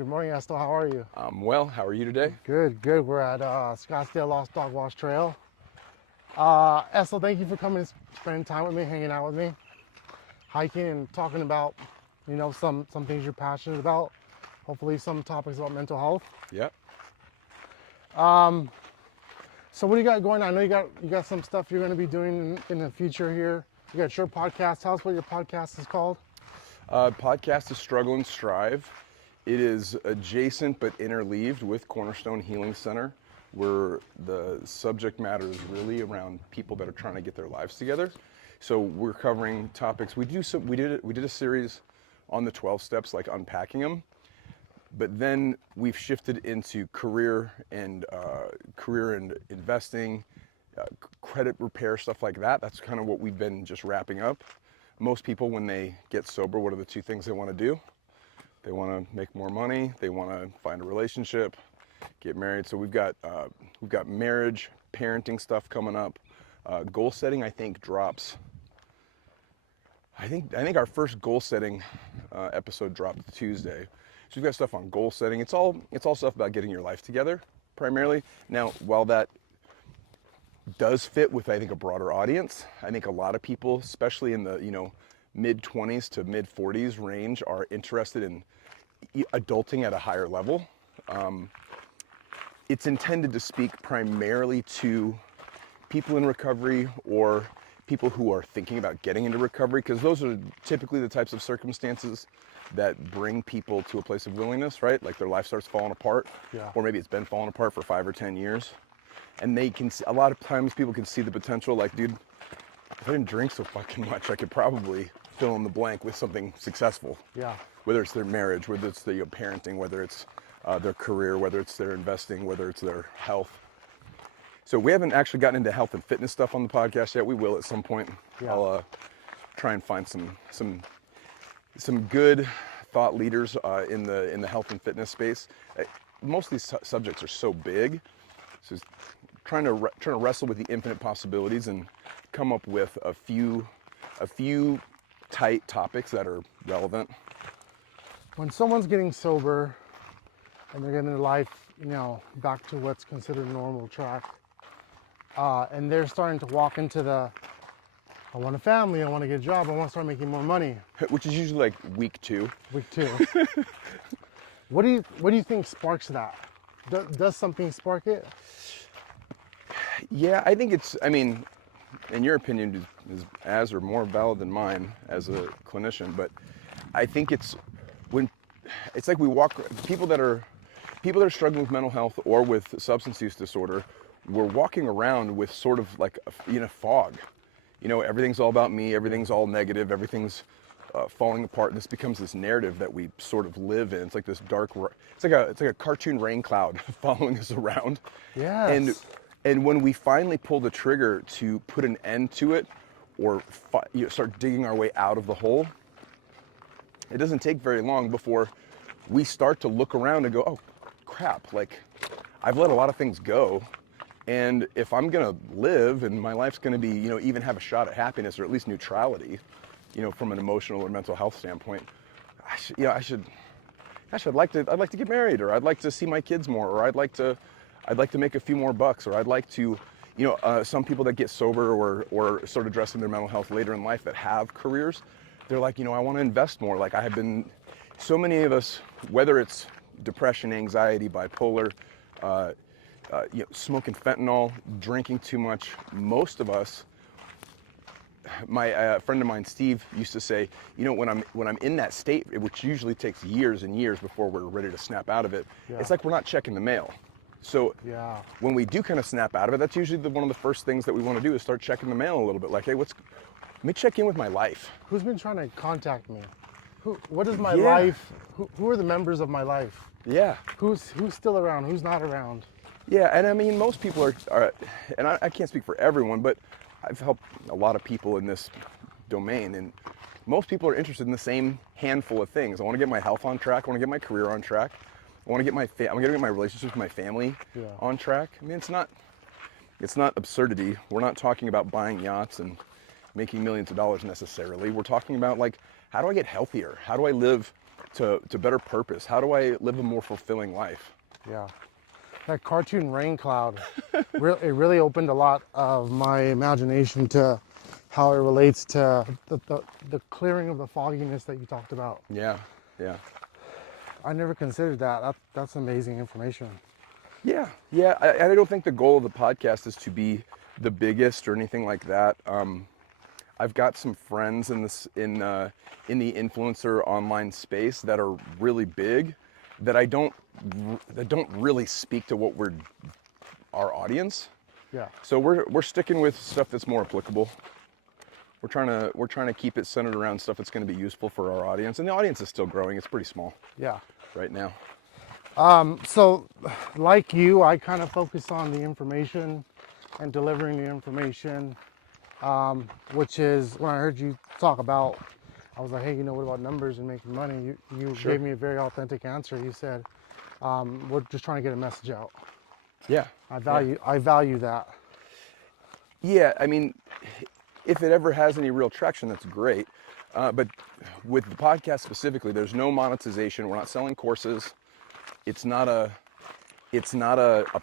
Good morning, Estil. How are you? Well, how are you today? Good, good. We're at Scottsdale Lost Dog Wash Trail. Estil, thank you for coming and spending time with me, hanging out with me, hiking and talking about, some things you're passionate about. Hopefully some topics about mental health. Yeah. So what do you got going on? I know you got some stuff you're going to be doing in the future here. You got your podcast. Tell us what your podcast is called. Podcast is Struggle and Strive. It is adjacent but interleaved with Cornerstone Healing Center, where the subject matter is really around people that are trying to get their lives together. So we're covering topics. We did a series on the 12 steps, like unpacking them. But then we've shifted into career and investing, credit repair, stuff like that. That's kind of what we've been just wrapping up. Most people, when they get sober, what are the two things they want to do? They want to make more money. They want to find a relationship, get married. So we've got marriage, parenting stuff coming up. Goal setting, I think, drops. I think our first goal setting episode dropped Tuesday. So we've got stuff on goal setting. It's all stuff about getting your life together, primarily. Now, while that does fit with, I think, a broader audience, I think a lot of people, especially in the mid-20s to mid-40s range, are interested in adulting at a higher level. It's intended to speak primarily to people in recovery or people who are thinking about getting into recovery, because those are typically the types of circumstances that bring people to a place of willingness, right? Like their life starts falling apart, or maybe it's been falling apart for 5 or 10 years. And they can, a lot of times people can see the potential, like, dude, if I didn't drink so fucking much, I could probably fill in the blank with something successful. Yeah. Whether it's their marriage, whether it's their parenting, whether it's their career, whether it's their investing, whether it's their health. So we haven't actually gotten into health and fitness stuff on the podcast yet. We will at some point. Yeah. I'll try and find some good thought leaders in the health and fitness space. Most of these subjects are so big. So trying to wrestle with the infinite possibilities and come up with a few tight topics that are relevant. When someone's getting sober and they're getting their life, back to what's considered normal track, and they're starting to walk into I want a family, I want to get a job, I want to start making more money. Which is usually like week 2. Week 2. What do you think sparks that? Does something spark it? Yeah, I think in your opinion is as or more valid than mine as a clinician, but I think it's like we walk, people that are struggling with mental health or with substance use disorder, we're walking around with sort of like fog. Everything's all about me, everything's all negative, everything's falling apart. This becomes this narrative that we sort of live in. It's like this dark, it's like a cartoon rain cloud following us around. Yes. And when we finally pull the trigger to put an end to it, or start digging our way out of the hole, it doesn't take very long before we start to look around and go, oh crap, like I've let a lot of things go. And if I'm gonna live and my life's gonna be, even have a shot at happiness or at least neutrality, from an emotional or mental health standpoint, I'd like to get married, or I'd like to see my kids more, or I'd like to make a few more bucks, or I'd like to, some people that get sober or start addressing their mental health later in life that have careers, they're like, I want to invest more. Like so many of us, whether it's depression, anxiety, bipolar, smoking fentanyl, drinking too much, most of us, my friend of mine, Steve, used to say, when I'm in that state, which usually takes years and years before we're ready to snap out of it, it's like we're not checking the mail. So when we do kind of snap out of it, that's usually one of the first things that we want to do is start checking the mail a little bit. Like, hey, let me check in with my life. Who's been trying to contact me? What is my life? Who are the members of my life? Yeah. Who's still around? Who's not around? Yeah, and most people are and I can't speak for everyone, but I've helped a lot of people in this domain, and most people are interested in the same handful of things. I want to get my health on track. I want to get my career on track. I want to get I'm going to get my relationships with my family on track. I mean, it's not absurdity. We're not talking about buying yachts and making millions of dollars necessarily. We're talking about, like, how do I get healthier? How do I live to better purpose? How do I live a more fulfilling life? Yeah. That cartoon rain cloud, it really opened a lot of my imagination to how it relates to the clearing of the fogginess that you talked about. Yeah, yeah. I never considered that. That's amazing information. Yeah, yeah. I don't think the goal of the podcast is to be the biggest or anything like that. I've got some friends in the influencer online space that are really big, that don't really speak to our audience. Yeah. So we're sticking with stuff that's more applicable. We're trying to keep it centered around stuff that's going to be useful for our audience, and the audience is still growing. It's pretty small. Yeah. Right now. So, like you, I kind of focus on the information and delivering the information, which is when I heard you talk about, I was like, hey, what about numbers and making money? You Sure. gave me a very authentic answer. You said, we're just trying to get a message out. Yeah. I value that. Yeah, I mean, if it ever has any real traction, that's great. But with the podcast specifically, there's no monetization. We're not selling courses. It's not a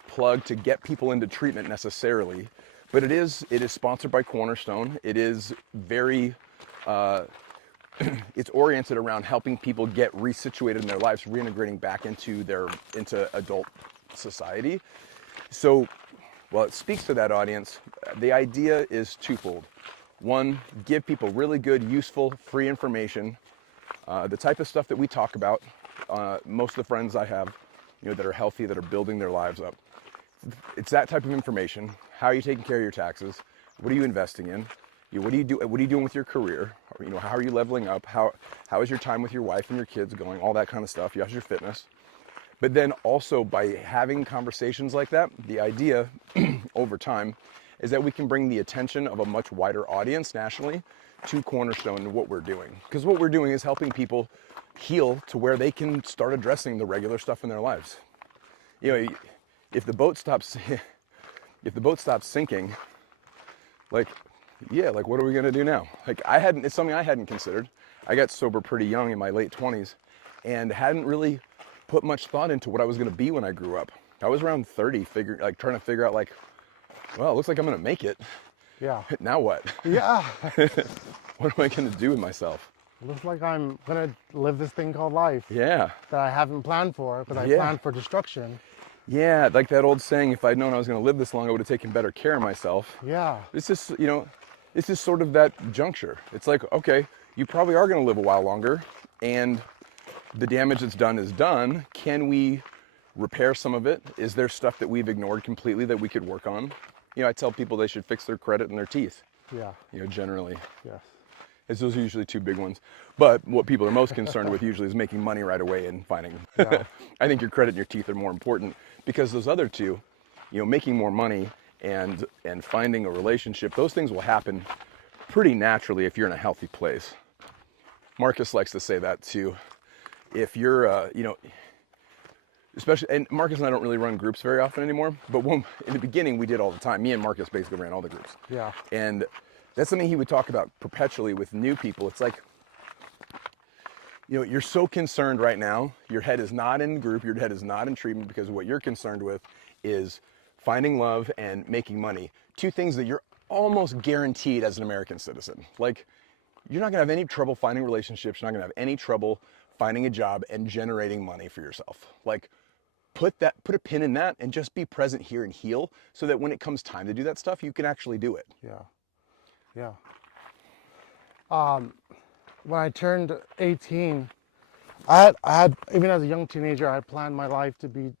plug to get people into treatment necessarily, but it is sponsored by Cornerstone. It is very it's oriented around helping people get resituated in their lives, reintegrating back into adult society. So while it speaks to that audience, the idea is twofold. One, give people really good, useful, free information, the type of stuff that we talk about. Most of the friends I have, that are healthy, that are building their lives up. It's that type of information. How are you taking care of your taxes? What are you investing in? What are you doing with your career? How are you leveling up? How is your time with your wife and your kids going? All that kind of stuff. How's your fitness? But then also by having conversations like that, the idea over time is that we can bring the attention of a much wider audience nationally to Cornerstone and what we're doing. Because what we're doing is helping people heal to where they can start addressing the regular stuff in their lives. If the boat stops sinking, what are we gonna do now? It's something I hadn't considered. I got sober pretty young in my late 20s and hadn't really put much thought into what I was gonna be when I grew up. I was around 30, trying to figure out well, it looks like I'm gonna make it. Yeah. Now what? Yeah. What am I gonna do with myself? Looks like I'm gonna live this thing called life. Yeah. That I haven't planned for, because I planned for destruction. Yeah, like that old saying, if I'd known I was gonna live this long, I would have taken better care of myself. Yeah. This is sort of that juncture. It's like, okay, you probably are gonna live a while longer, and the damage that's done is done. Can we repair some of it? Is there stuff that we've ignored completely that we could work on? I tell people they should fix their credit and their teeth. Yeah. Generally. Yes. Those are usually two big ones. But what people are most concerned with usually is making money right away and finding them. Yeah. I think your credit and your teeth are more important, because those other two, making more money and finding a relationship, those things will happen pretty naturally if you're in a healthy place. Marcus likes to say that too. If you're, especially, and Marcus and I don't really run groups very often anymore, but in the beginning we did all the time. Me and Marcus basically ran all the groups. Yeah. And that's something he would talk about perpetually with new people. It's like, you're so concerned right now. Your head is not in group. Your head is not in treatment, because what you're concerned with is finding love and making money. Two things that you're almost guaranteed as an American citizen. You're not gonna have any trouble finding relationships. You're not gonna have any trouble finding a job and generating money for yourself. Put a pin in that and just be present here and heal, so that when it comes time to do that stuff, you can actually do it. Yeah. Yeah. When I turned 18, I had even as a young teenager, I planned my life to be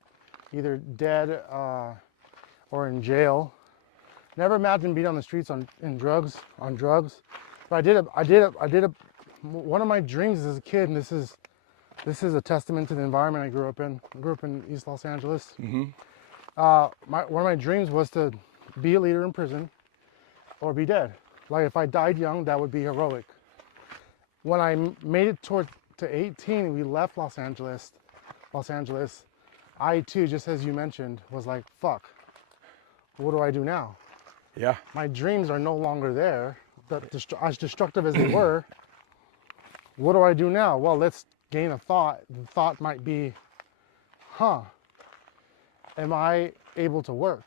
either dead or in jail. Never imagined being on the streets on drugs. But one of my dreams as a kid, and this is a testament to the environment I grew up in. I grew up in East Los Angeles. Mm-hmm. One of my dreams was to be a leader in prison or be dead. If I died young, that would be heroic. When I made it to 18, we left Los Angeles. I too, just as you mentioned, was like, fuck, what do I do now? Yeah. My dreams are no longer there, as destructive as they were. What do I do now? Well, let's gain a thought, the thought might be, huh, am I able to work?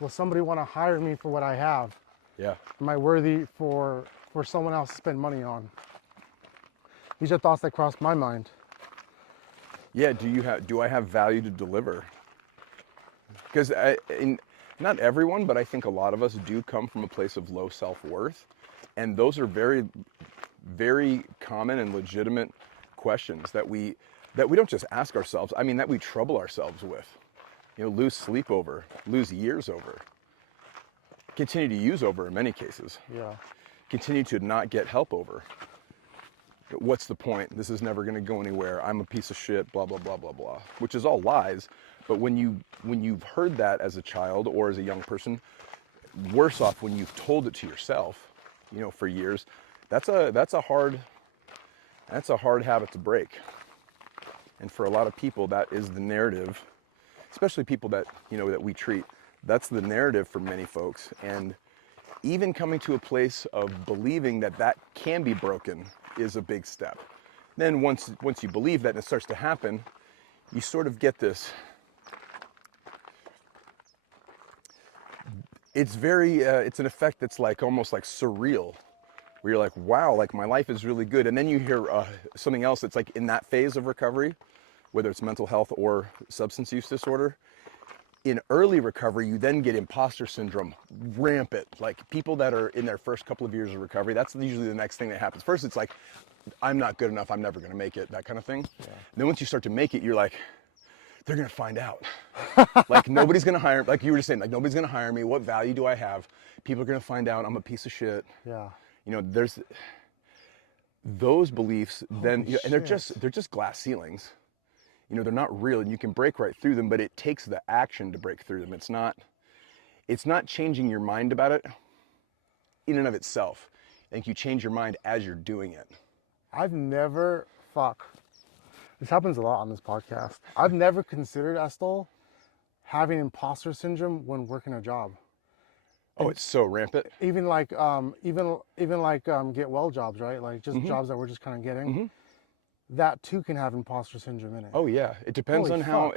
Will somebody want to hire me for what I have? Yeah. Am I worthy for someone else to spend money on? These are thoughts that cross my mind. Yeah, do I have value to deliver? Because not everyone, but I think a lot of us do come from a place of low self-worth, and those are very, very common and legitimate questions that we don't just ask ourselves. I mean, that we trouble ourselves with. You know, lose sleep over, lose years over, continue to use over in many cases. Yeah. Continue to not get help over. What's the point? This is never going to go anywhere. I'm a piece of shit, blah, blah, blah, blah, blah, which is all lies. But when you've heard that as a child or as a young person, worse off when you've told it to yourself, you know, for years, that's a hard habit to break. And for a lot of people, that is the narrative, especially people that, you know, that we treat. That's the narrative for many folks. And even coming to a place of believing that that can be broken is a big step. Then once you believe that and it starts to happen, you sort of get this, it's an effect that's like almost like surreal, where you're like, wow, like my life is really good. And then you hear something else that's like in that phase of recovery, whether it's mental health or substance use disorder. In early recovery, you then get imposter syndrome rampant. Like people that are in their first couple of years of recovery, that's usually the next thing that happens. First, it's like, I'm not good enough, I'm never gonna make it, that kind of thing. Yeah. Then once you start to make it, you're like, they're gonna find out. Like nobody's gonna hire, like you were just saying, like nobody's gonna hire me, what value do I have? People are gonna find out I'm a piece of shit. Yeah. You know, there's those beliefs, then, you know, and they're just glass ceilings. You know, they're not real and you can break right through them, but it takes the action to break through them. It's not changing your mind about it in and of itself. I think you change your mind as you're doing it. This happens a lot on this podcast. I've never considered, Estil, having imposter syndrome when working a job. Oh, it's so rampant. Even like get well jobs, right? Like just jobs that we're just kind of getting. That too can have imposter syndrome in it. Oh yeah, it depends on how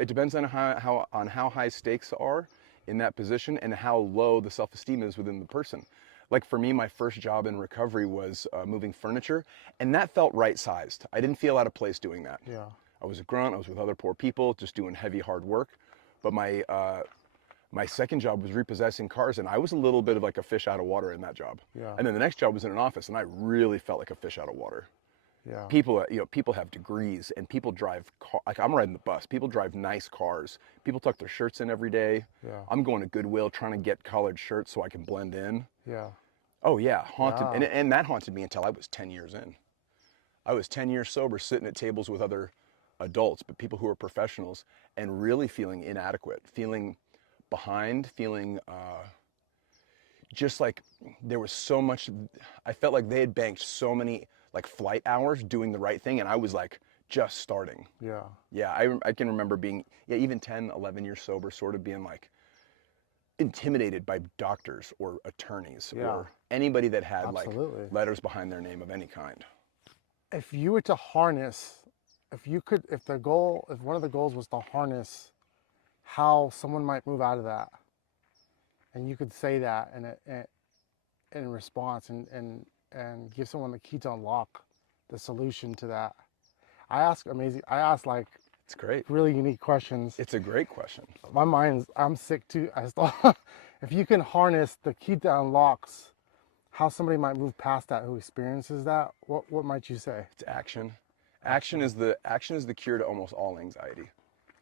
high stakes are in that position and how low the self-esteem is within the person. Like for me, my first job in recovery was moving furniture, and that felt right-sized. I didn't feel out of place doing that. Yeah. I was a grunt. I was with other poor people, just doing heavy, hard work. But my second job was repossessing cars, and I was a little bit of like a fish out of water in that job. Yeah. And then the next job was in an office, and I really felt like a fish out of water. Yeah. People, you know, people have degrees, and people drive like I'm riding the bus. People drive nice cars. People tuck their shirts in every day. Yeah. I'm going to Goodwill trying to get collared shirts so I can blend in. Yeah. Oh yeah, haunted, and that haunted me until I was 10 years in. I was 10 years sober, sitting at tables with other adults, but people who are professionals, and really feeling inadequate, feeling behind, feeling just like there was so much. I felt like they had banked so many like flight hours doing the right thing, and I was like just starting. Yeah. Yeah, I can remember being, even 10, 11 years sober, sort of being like intimidated by doctors or attorneys or anybody that had like letters behind their name of any kind. If you were to harness, if one of the goals was to harness how someone might move out of that, and you could say that in response and give someone the key to unlock the solution to that. I ask like, it's great, really unique questions. It's a great question. I'm sick too. If you can harness the key that unlocks how somebody might move past that, who experiences that, what might you say? It's action. Action is the cure to almost all anxiety.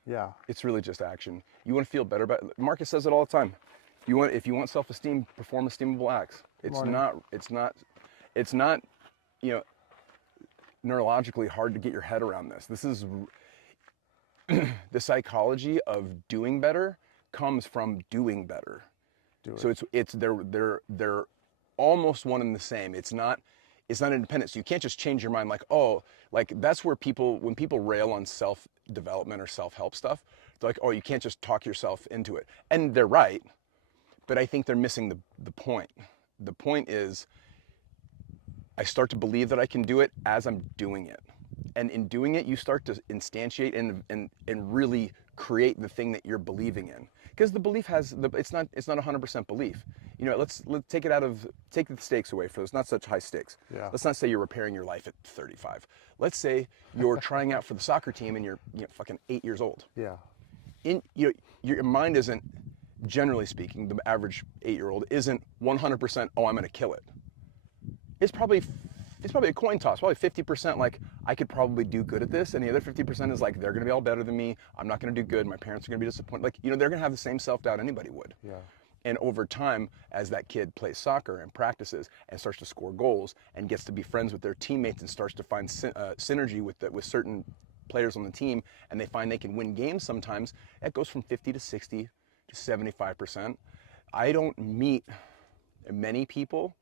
Yeah. It's really just action. You want to feel better about it. Marcus says it all the time. If you want self-esteem, perform esteemable acts. It's not, you know, neurologically hard to get your head around this. This is the psychology of doing better comes from doing better. So they're almost one and the same. It's not independent. So you can't just change your mind like, oh, like that's where when people rail on self-development or self-help stuff, they're like, oh, you can't just talk yourself into it. And they're right, but I think they're missing the point. The point is I start to believe that I can do it as I'm doing it. And in doing it, you start to instantiate and really create the thing that you're believing in. Because the belief it's not 100% belief. You know, let's take the stakes away for this, not such high stakes. Yeah. Let's not say you're repairing your life at 35. Let's say you're trying out for the soccer team and you're fucking 8 years old. Yeah. Your mind isn't, generally speaking, the average 8-year-old isn't 100%, oh, I'm gonna kill it. It's probably a coin toss, probably 50% like, I could probably do good at this, and the other 50% is like, they're gonna be all better than me, I'm not gonna do good, my parents are gonna be disappointed. Like, they're gonna have the same self-doubt anybody would. Yeah. And over time, as that kid plays soccer and practices and starts to score goals and gets to be friends with their teammates and starts to find synergy with certain players on the team, and they find they can win games sometimes, it goes from 50 to 60 to 75%. I don't meet many people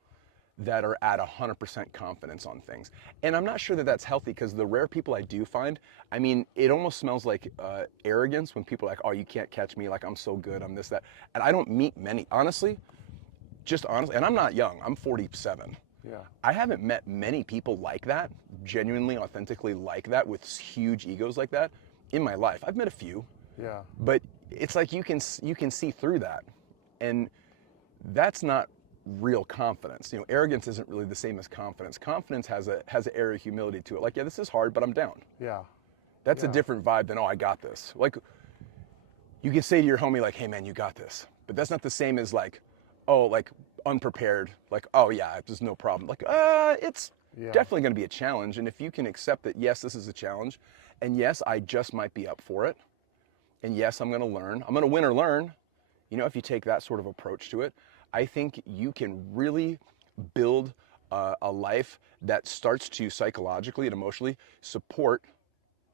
that are at 100% confidence on things. And I'm not sure that that's healthy, because the rare people I do find, I mean, it almost smells like arrogance when people are like, oh, you can't catch me, like I'm so good, I'm this, that. And I don't meet many, honestly, and I'm not young, I'm 47. Yeah. I haven't met many people like that, genuinely, authentically like that, with huge egos like that in my life. I've met a few. Yeah. But it's like you can see through that. And that's not real confidence. Arrogance isn't really the same as confidence. Confidence has an air of humility to it. Like, yeah, this is hard, but I'm down. Yeah. That's a different vibe than, oh, I got this. Like, you can say to your homie, like, hey man, you got this. But that's not the same as like, oh, like unprepared, like, oh yeah, there's no problem. Like, it's definitely gonna be a challenge. And if you can accept that, yes, this is a challenge, and yes, I just might be up for it, and yes, I'm gonna learn, I'm gonna win or learn, if you take that sort of approach to it, I think you can really build a life that starts to psychologically and emotionally support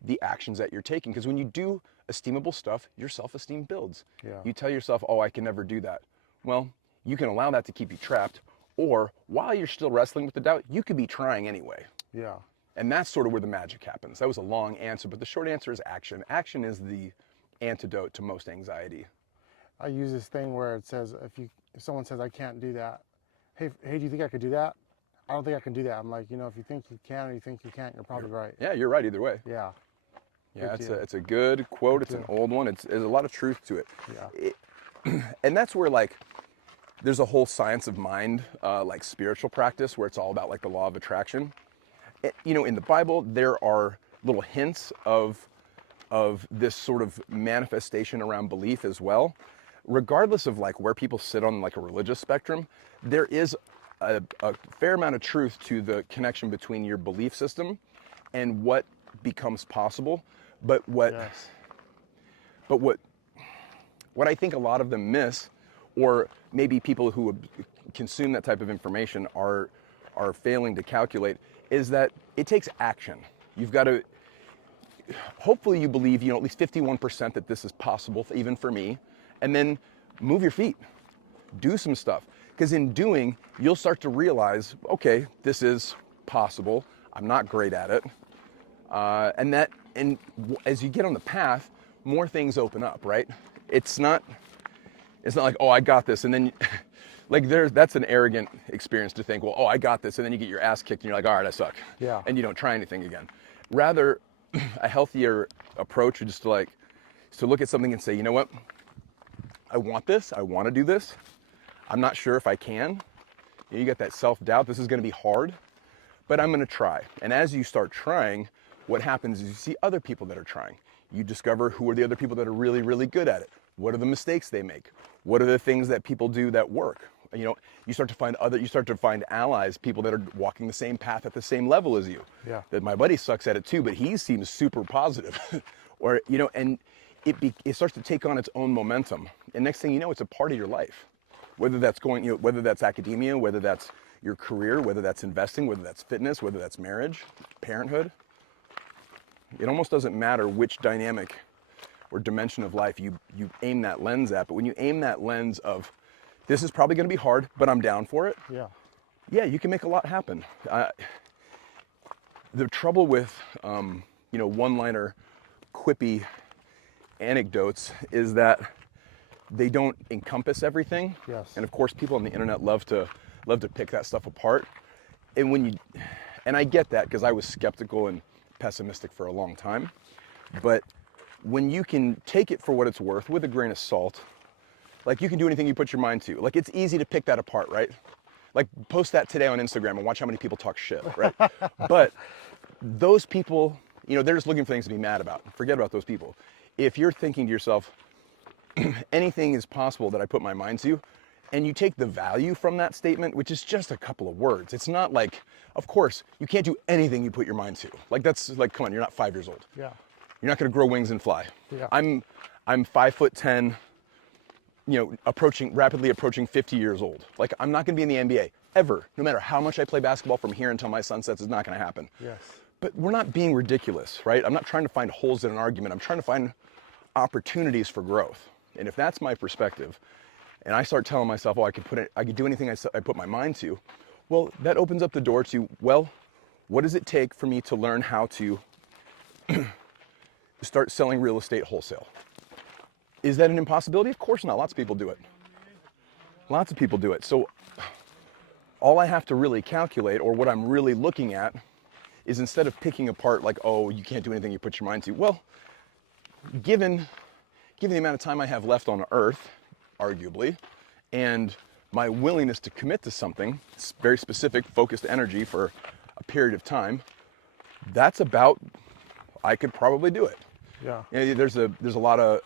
the actions that you're taking. Because when you do esteemable stuff, your self-esteem builds. Yeah. You tell yourself, oh, I can never do that. Well, you can allow that to keep you trapped, or while you're still wrestling with the doubt, you could be trying anyway. Yeah. And that's sort of where the magic happens. That was a long answer, but the short answer is action. Action is the antidote to most anxiety. I use this thing where it says, if someone says, I can't do that, hey, do you think I could do that? I don't think I can do that. I'm like, if you think you can or you think you can't, you're probably right. Yeah, you're right either way. Yeah. Yeah, it's a good quote. It's an old one. There's a lot of truth to it. Yeah. And that's where, like, there's a whole science of mind, like spiritual practice, where it's all about like the law of attraction. In the Bible, there are little hints of this sort of manifestation around belief as well. Regardless of like where people sit on like a religious spectrum, there is a fair amount of truth to the connection between your belief system and what becomes possible. But what I think a lot of them miss, or maybe people who consume that type of information are failing to calculate, is that it takes action. You've got to, hopefully you believe, at least 51% that this is possible, even for me, and then move your feet, do some stuff. Because in doing, you'll start to realize, okay, this is possible, I'm not great at it. And as you get on the path, more things open up, right? It's not like, oh, I got this, and then like that's an arrogant experience to think, well, oh, I got this, and then you get your ass kicked and you're like, all right, I suck. Yeah. And you don't try anything again. Rather, a healthier approach is to look at something and say, you know what? I want this, I want to do this. I'm not sure if I can. You get that self-doubt, this is going to be hard, but I'm going to try. And as you start trying, what happens is you see other people that are trying. You discover who are the other people that are really, really good at it. What are the mistakes they make? What are the things that people do that work? You start to find allies, people that are walking the same path at the same level as you. Yeah. That my buddy sucks at it too, but he seems super positive. And it starts to take on its own momentum. And next thing you know, it's a part of your life. Whether that's academia, whether that's your career, whether that's investing, whether that's fitness, whether that's marriage, parenthood. It almost doesn't matter which dynamic or dimension of life you aim that lens at, but when you aim that lens of, this is probably gonna be hard, but I'm down for it. Yeah, you can make a lot happen. The trouble with, one-liner quippy anecdotes is that they don't encompass everything. Yes. And of course, people on the internet love to pick that stuff apart. And I get that, because I was skeptical and pessimistic for a long time. But when you can take it for what it's worth with a grain of salt, like you can do anything you put your mind to. Like it's easy to pick that apart, right? Like post that today on Instagram and watch how many people talk shit, right? But those people, you know, they're just looking for things to be mad about. Forget about those people. If you're thinking to yourself, anything is possible that I put my mind to, and you take the value from that statement, which is just a couple of words. It's not like, of course, you can't do anything you put your mind to. Like that's like, come on, you're not 5 years old. Yeah. You're not gonna grow wings and fly. Yeah. I'm 5'10", you know, rapidly approaching 50 years old. Like I'm not gonna be in the NBA ever. No matter how much I play basketball from here until my sun sets, it's not gonna happen. Yes. But we're not being ridiculous, right? I'm not trying to find holes in an argument. I'm trying to find opportunities for growth. And if that's my perspective, and I start telling myself, oh, I could do anything I put my mind to, well, that opens up the door to, well, what does it take for me to learn how to start selling real estate wholesale? Is that an impossibility? Of course not. Lots of people do it. Lots of people do it. So all I have to really calculate, or what I'm really looking at, is instead of picking apart like, oh, you can't do anything you put your mind to, well, given the amount of time I have left on Earth, arguably, and my willingness to commit to something, it's very specific, focused energy for a period of time, that's about, I could probably do it. Yeah. You know, there's a lot of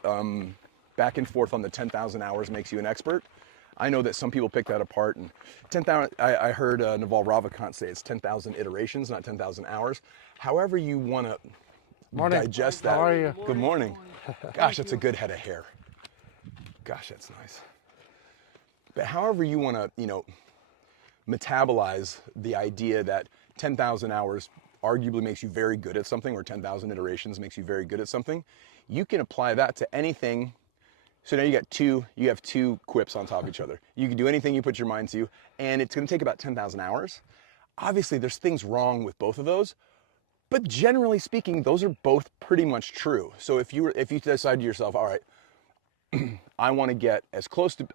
back and forth on the 10,000 hours makes you an expert. I know that some people pick that apart, and 10,000. I heard Naval Ravikant say it's 10,000 iterations, not 10,000 hours. However you want to digest that. How are you? Good morning. Gosh, that's a good head of hair. Gosh, that's nice. But however you want to, you know, metabolize the idea that 10,000 hours arguably makes you very good at something, or 10,000 iterations makes you very good at something, you can apply that to anything. So now you have two quips on top of each other. You can do anything you put your mind to, and it's going to take about 10,000 hours. Obviously, there's things wrong with both of those, but generally speaking, those are both pretty much true. So if you decide to yourself, all right, I want to get as close to,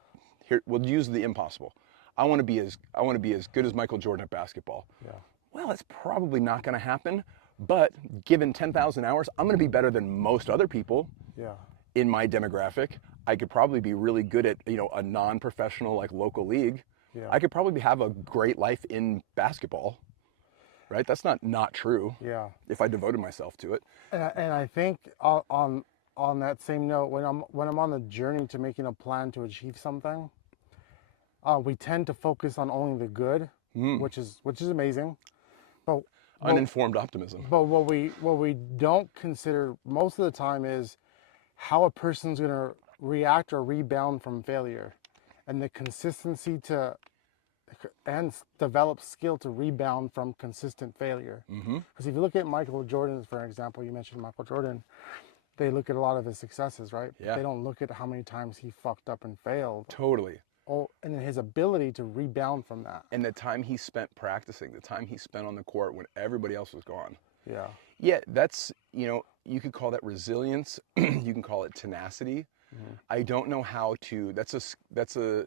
here, we'll use the impossible. I want to be as good as Michael Jordan at basketball. Yeah. Well, it's probably not going to happen, but given 10,000 hours, I'm going to be better than most other people. Yeah. In my demographic. I could probably be really good at, you know, a non-professional like local league. Yeah. I could probably have a great life in basketball, right? That's not true. Yeah. If I devoted myself to it. And I think on that same note, when I'm on the journey to making a plan to achieve something, we tend to focus on only the good, which is amazing, but uninformed optimism. But what we don't consider most of the time is how a person's going to react or rebound from failure, and the consistency and develop skill to rebound from consistent failure. Because if you look at Michael Jordan, for example, you mentioned Michael Jordan, they look at a lot of his successes, right? Yeah. They don't look at how many times he fucked up and failed. Totally. Oh, and then his ability to rebound from that. And the time he spent practicing, the time he spent on the court when everybody else was gone. Yeah. Yeah, that's, you know, you could call that resilience. You can call it tenacity. I don't know how to, that's a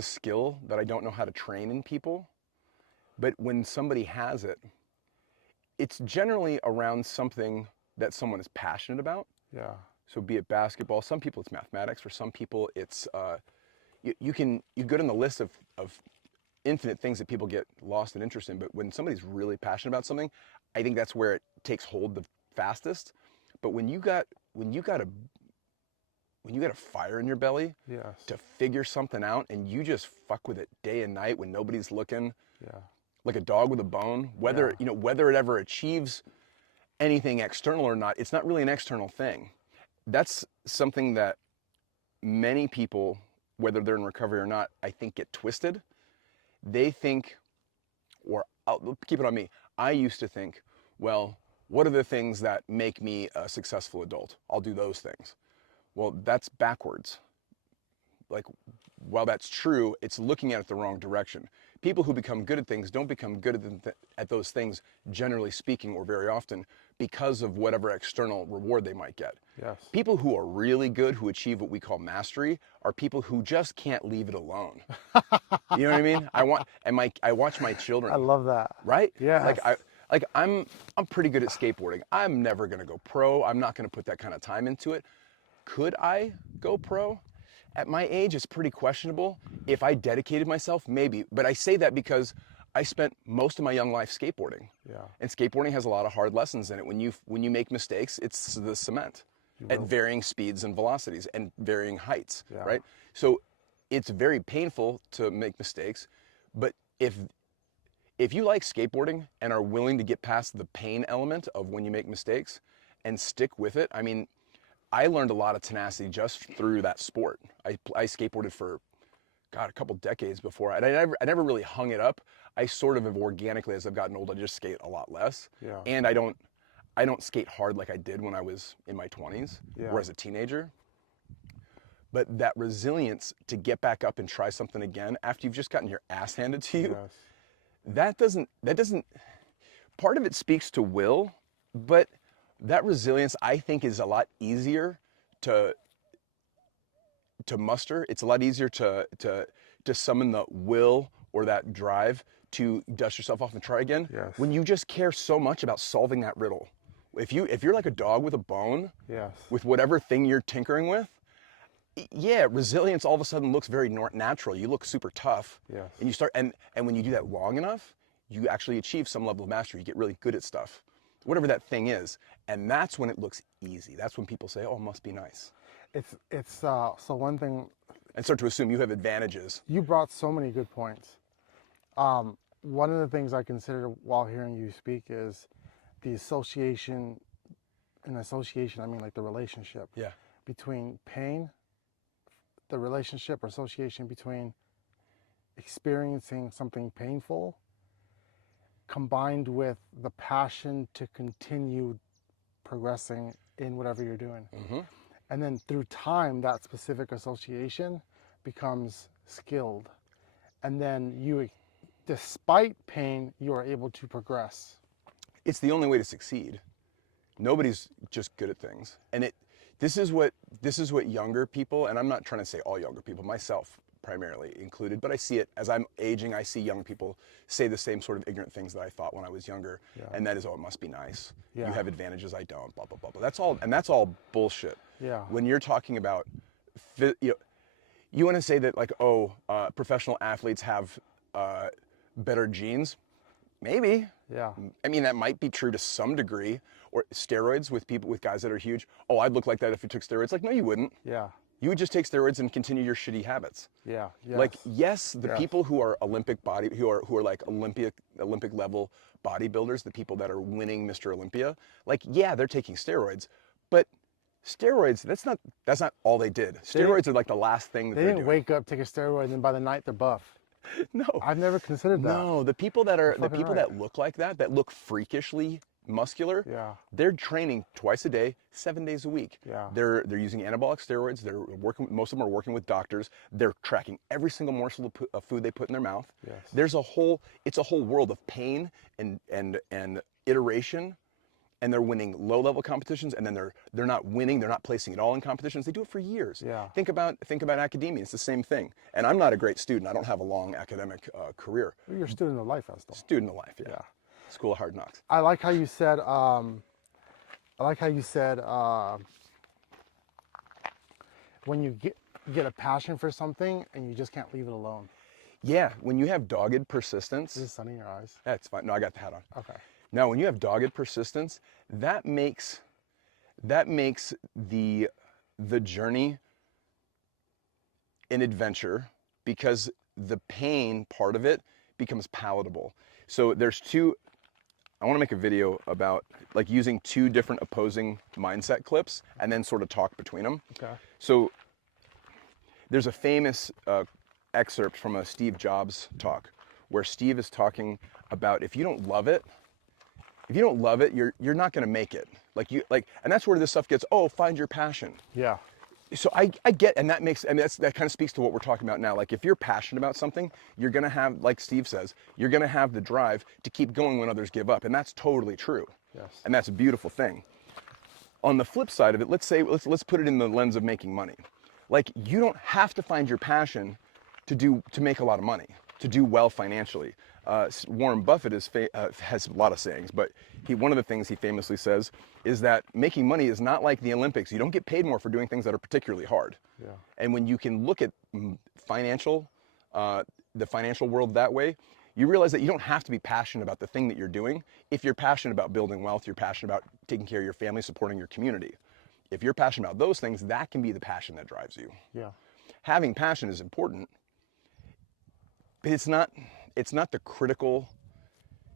skill that I don't know how to train in people. But when somebody has it, it's generally around something that someone is passionate about. Yeah. So be it basketball, some people it's mathematics, for some people it's, you go down the list of infinite things that people get lost in interest in, but when somebody's really passionate about something, I think that's where it takes hold the fastest. But when you got a fire in your belly, Yes. to figure something out, and you just fuck with it day and night when nobody's looking, Yeah. like a dog with a bone, whether whether it ever achieves anything external or not, it's not really an external thing. That's something that many people, whether they're in recovery or not, I think get twisted. They think, or I'll keep it on me, I used to think, well, what are the things that make me a successful adult? I'll do those things. Well, that's backwards. Like, while that's true, it's looking at it the wrong direction. People who become good at things don't become good at those things, generally speaking, or very often, because of whatever external reward they might get. Yes. People who are really good, who achieve what we call mastery, are people who just can't leave it alone. You know what I mean? I watch my children. I love that. Right? Yes. Like Like I'm pretty good at skateboarding. I'm never gonna go pro. I'm not gonna put that kind of time into it. Could I go pro? At my age, it's pretty questionable. If I dedicated myself, maybe. But I say that because I spent most of my young life skateboarding. Yeah. And skateboarding has a lot of hard lessons in it. When you make mistakes, it's the cement at varying speeds and velocities and varying heights, Yeah. right? So it's very painful to make mistakes, but if you like skateboarding and are willing to get past the pain element of when you make mistakes and stick with it, I mean, I learned a lot of tenacity just through that sport. I skateboarded for, God, a couple decades before. And I never really hung it up. I sort of have organically, as I've gotten older, I just skate a lot less. Yeah. And I don't skate hard like I did when I was in my 20s or as a teenager. But that resilience to get back up and try something again after you've just gotten your ass handed to you, that doesn't, part of it speaks to will, but that resilience I think is a lot easier to muster. It's a lot easier to summon the will or that drive to dust yourself off and try again. Yes. When you just care so much about solving that riddle. If you're like a dog with a bone, with whatever thing you're tinkering with, yeah, resilience all of a sudden looks very natural. You look super tough. Yes. And you start and when you do that long enough, you actually achieve some level of mastery. You get really good at stuff, whatever that thing is. And that's when it looks easy. That's when people say, "Oh, it must be nice." It's so one thing. And start to assume you have advantages. You brought so many good points. One of the things I consider while hearing you speak is the association. In association, I mean like the relationship between pain, the relationship or association between experiencing something painful combined with the passion to continue progressing in whatever you're doing. Mm-hmm. And then through time, that specific association becomes skilled. And then you, despite pain, you are able to progress. It's the only way to succeed. Nobody's just good at things. And this is what younger people, and I'm not trying to say all younger people, myself primarily included, but I see it as I'm aging. I see young people say the same sort of ignorant things that I thought when I was younger, and that is, "Oh, it must be nice. You have advantages I don't." Blah blah blah blah. That's all bullshit. Yeah. When you're talking about, you want to say that like, professional athletes have better genes, maybe. Yeah. I mean, that might be true to some degree. Or steroids with guys that are huge. "Oh, I'd look like that if you took steroids." Like, no, you wouldn't. Yeah. You would just take steroids and continue your shitty habits. Yeah. Yes. Like, yes, the people who are who are like Olympic level bodybuilders, the people that are winning Mr. Olympia, like, yeah, they're taking steroids, but steroids, that's not all they did. Steroids are like the last thing that they they're didn't doing. wake up, take a steroid, and then by the night they're buff. No. I've never considered that. No, the people that Right. that look like that look freakishly muscular, they're training twice a day, 7 days a week. Yeah. They're using anabolic steroids. They're working. Most of them are working with doctors. They're tracking every single morsel of food they put in their mouth. Yes. There's it's a whole world of pain and iteration, and they're winning low-level competitions, and then they're not winning. They're not placing at all in competitions. They do it for years. Yeah. Think about academia. It's the same thing. And I'm not a great student. I don't have a long academic career. You're a student of life, Estil. Student of life. Yeah. School of Hard Knocks. I like how you said. When you get a passion for something and you just can't leave it alone. Yeah, when you have dogged persistence. Is it sun in your eyes? That's fine. No, I got the hat on. Okay. Now, when you have dogged persistence, that makes the journey an adventure because the pain part of it becomes palatable. So there's I want to make a video about like using two different opposing mindset clips and then sort of talk between them. Okay. So there's a famous excerpt from a Steve Jobs talk where Steve is talking about if you don't love it, you're not going to make it. And that's where this stuff gets, find your passion. Yeah. So I get, and that kind of speaks to what we're talking about now. Like if you're passionate about something, you're going to have, like Steve says, you're going to have the drive to keep going when others give up. And that's totally true. Yes. And that's a beautiful thing. On the flip side of it, let's put it in the lens of making money. Like you don't have to find your passion to make a lot of money. to do well financially. Warren Buffett has a lot of sayings, but one of the things he famously says is that making money is not like the Olympics. You don't get paid more for doing things that are particularly hard. Yeah. And when you can look at the financial world that way, you realize that you don't have to be passionate about the thing that you're doing. If you're passionate about building wealth, you're passionate about taking care of your family, supporting your community. If you're passionate about those things, that can be the passion that drives you. Yeah. Having passion is important, but it's not the critical.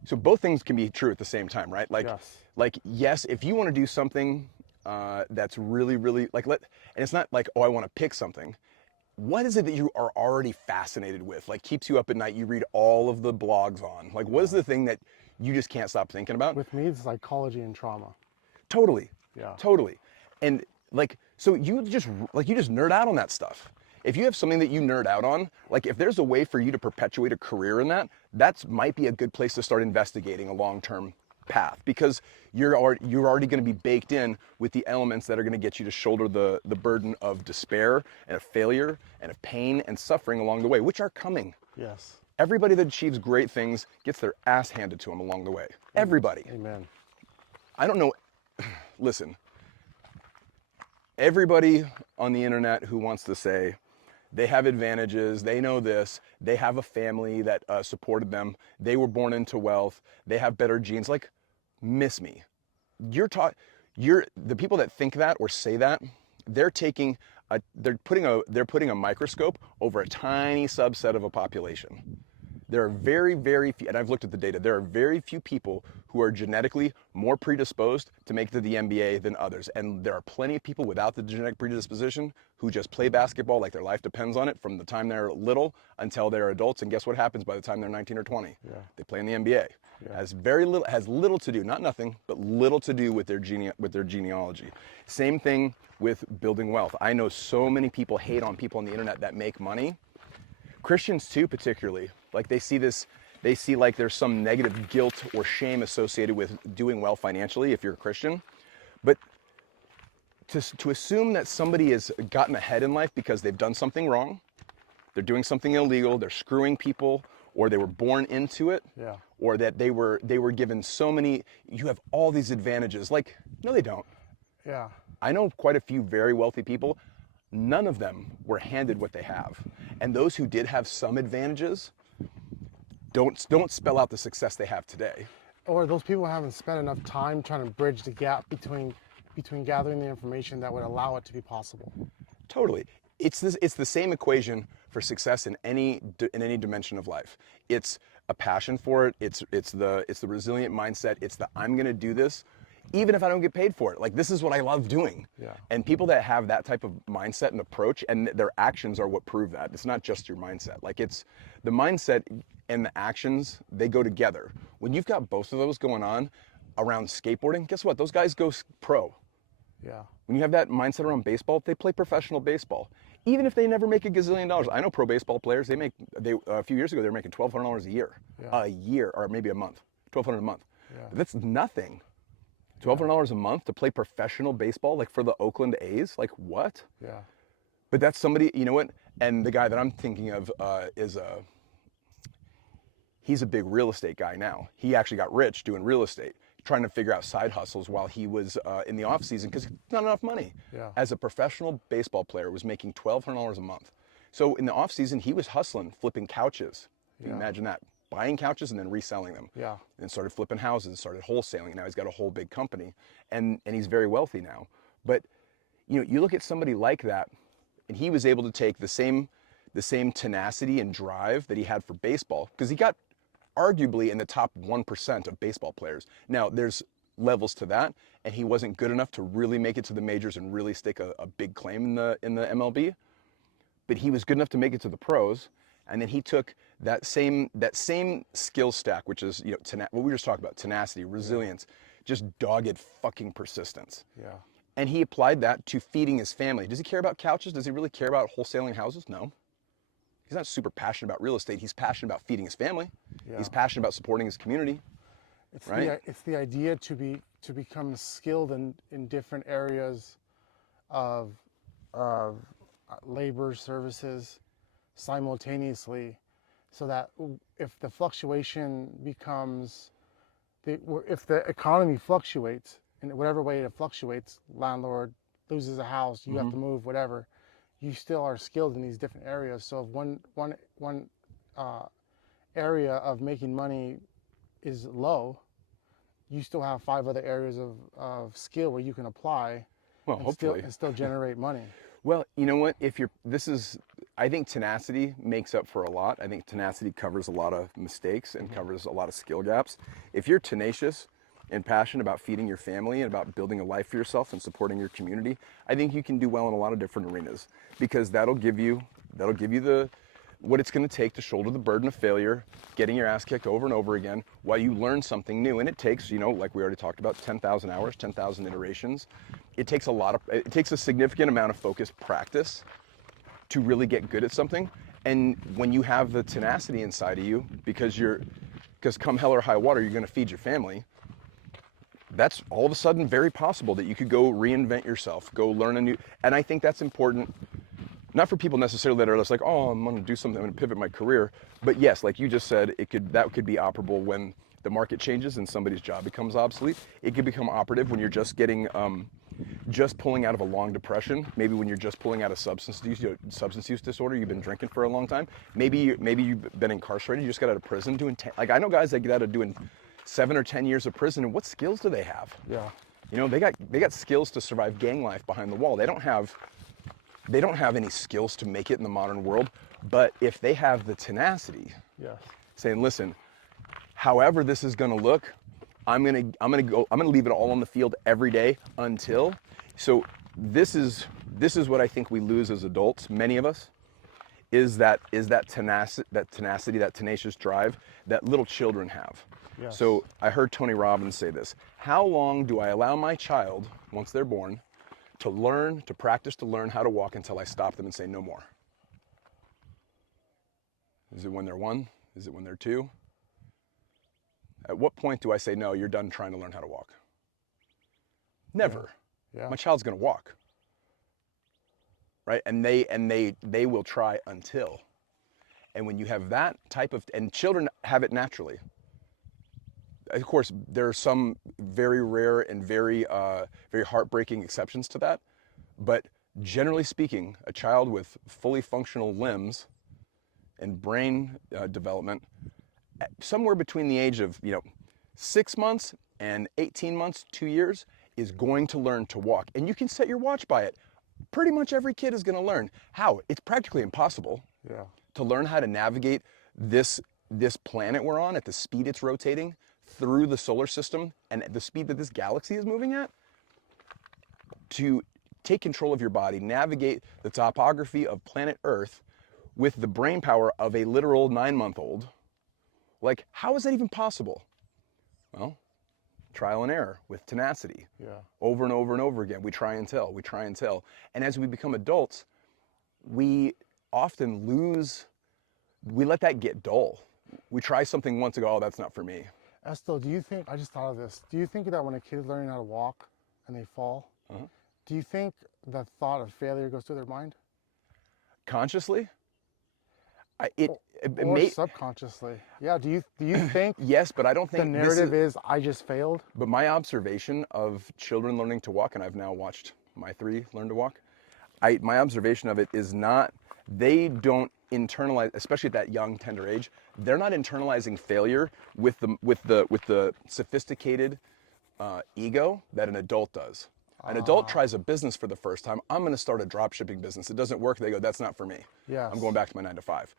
So both things can be true at the same time, right? Like yes, if you want to do something that's really, really and it's not like, oh, I want to pick something. What is it that you are already fascinated with? Like keeps you up at night, you read all of the blogs on. Like what is the thing that you just can't stop thinking about? With me, it's psychology and trauma. Totally. Yeah. Totally. And so you just nerd out on that stuff. If you have something that you nerd out on, like if there's a way for you to perpetuate a career in that might be a good place to start investigating a long-term path, because you're already going to be baked in with the elements that are going to get you to shoulder the burden of despair and of failure and of pain and suffering along the way, which are coming. Yes. Everybody that achieves great things gets their ass handed to them along the way. Everybody. Amen. I don't know. Listen, everybody on the internet who wants to say they have advantages, they know this, they have a family that supported them, they were born into wealth, they have better genes, like, miss me. The people that think that or say that, they're putting a microscope over a tiny subset of a population. There are very, very few, and I've looked at the data, there are very few people who are genetically more predisposed to make it to the NBA than others. And there are plenty of people without the genetic predisposition who just play basketball like their life depends on it from the time they're little until they're adults. And guess what happens by the time they're 19 or 20? Yeah. They play in the NBA. Yeah. Has little to do, not nothing, but little to do with their genealogy. Same thing with building wealth. I know so many people hate on people on the internet that make money. Christians too, particularly, like they see like there's some negative guilt or shame associated with doing well financially if you're a Christian. But to assume that somebody has gotten ahead in life because they've done something wrong, they're doing something illegal, they're screwing people, or they were born into it, yeah, or that they were given so many, you have all these advantages. Like, no, they don't. Yeah. I know quite a few very wealthy people. None of them were handed what they have. And those who did have some advantages don't spell out the success they have today. Or those people haven't spent enough time trying to bridge the gap between gathering the information that would allow it to be possible. Totally. It's the same equation for success in any dimension of life. It's a passion for it. It's the resilient mindset. It's the I'm going to do this even if I don't get paid for it. Like, this is what I love doing. Yeah. And people that have that type of mindset and approach, and their actions are what prove that. It's not just your mindset. Like, it's the mindset and the actions, they go together. When you've got both of those going on around skateboarding, guess what? Those guys go pro. Yeah. When you have that mindset around baseball, they play professional baseball. Even if they never make $1 gazillion. I know pro baseball players, a few years ago, they were making $1,200 a year. Yeah. A year, or maybe a month. $1,200 a month. Yeah. That's nothing. $1,200 a month to play professional baseball, like for the Oakland A's? Like, what? Yeah. But that's somebody, you know what? And the guy that I'm thinking of he's a big real estate guy now. He actually got rich doing real estate, trying to figure out side hustles while he was in the off season because not enough money. Yeah. As a professional baseball player, was making $1,200 a month. So in the off season, he was hustling, flipping couches. Can you imagine that? Buying couches and then reselling them. Yeah. And started flipping houses, started wholesaling. Now he's got a whole big company, and he's very wealthy now. But you look at somebody like that, and he was able to take the same tenacity and drive that he had for baseball, because he got arguably in the top 1% of baseball players. Now there's levels to that, and he wasn't good enough to really make it to the majors and really stick a big claim in the MLB. But he was good enough to make it to the pros. And then he took that same skill stack, which is what we were just talking about, tenacity, resilience, just dogged fucking persistence. Yeah. And he applied that to feeding his family. Does he care about couches? Does he really care about wholesaling houses? No. He's not super passionate about real estate. He's passionate about feeding his family. Yeah. He's passionate about supporting his community. It's the idea to become skilled in different areas of labor services simultaneously, so that if the fluctuation becomes, if the economy fluctuates in whatever way it fluctuates, landlord loses a house, you have to move, whatever, you still are skilled in these different areas. So if one uh, area of making money is low, you still have 5 other areas of skill where you can apply Well, hopefully. and still generate money. Well, you know what? I think tenacity makes up for a lot. I think tenacity covers a lot of mistakes and covers a lot of skill gaps. If you're tenacious and passionate about feeding your family and about building a life for yourself and supporting your community, I think you can do well in a lot of different arenas, because that'll give you what it's going to take to shoulder the burden of failure, getting your ass kicked over and over again while you learn something new. And it takes, like we already talked about, 10,000 hours, 10,000 iterations. It takes a significant amount of focused practice to really get good at something. And when you have the tenacity inside of you, because come hell or high water, you're going to feed your family, that's all of a sudden very possible that you could go reinvent yourself, go learn and I think that's important. Not for people necessarily that are just like, oh, I'm going to do something, I'm going to pivot my career. But yes, like you just said, that could be operable when the market changes and somebody's job becomes obsolete. It could become operative when you're just just pulling out of a long depression. Maybe when you're just pulling out of substance use disorder, you've been drinking for a long time. Maybe you've been incarcerated, you just got out of prison doing, like I know guys that get out of doing 7 or 10 years of prison, and what skills do they have? Yeah. They got skills to survive gang life behind the wall. They don't have any skills to make it in the modern world, but if they have the tenacity, Yes. saying, listen, however this is going to look, I'm going to leave it all on the field every day until. So this is what I think we lose as adults, many of us, is that tenacity, that tenacious drive that little children have. Yes. So I heard Tony Robbins say this: how long do I allow my child, once they're born, to practice to learn how to walk until I stop them and say no more? Is it when they're 1? Is it when they're 2? At what point do I say, no, you're done trying to learn how to walk? Never. Yeah. My child's going to walk. Right? And they will try until. And when you have that type of, and children have it naturally. Of course, there are some very rare and very heartbreaking exceptions to that. But generally speaking, a child with fully functional limbs and brain development, somewhere between the age of 6 months and 18 months, 2 years, is going to learn to walk. And you can set your watch by it. Pretty much every kid is going to learn. How? It's practically impossible to learn how to navigate this planet we're on at the speed it's rotating through the solar system and at the speed that this galaxy is moving at. To take control of your body, navigate the topography of planet Earth with the brain power of a literal 9-month-old. Like, how is that even possible? Well, trial and error with tenacity. Over and over and over again. We try and tell. And as we become adults, we often we let that get dull. We try something once and go, oh, that's not for me. Estil, do you think, I just thought of this, do you think that when a kid is learning how to walk and they fall, do you think the thought of failure goes through their mind? Consciously? Or subconsciously. Yeah, do you think yes, but I don't think the narrative is I just failed? But my observation of children learning to walk, and I've now watched my 3 learn to walk, my observation of it is not, they don't internalize, especially at that young, tender age, they're not internalizing failure with the sophisticated ego that an adult does. An adult tries a business for the first time. I'm going to start a drop shipping business. It doesn't work. They go, that's not for me. Yes. I'm going back to my 9 to 5.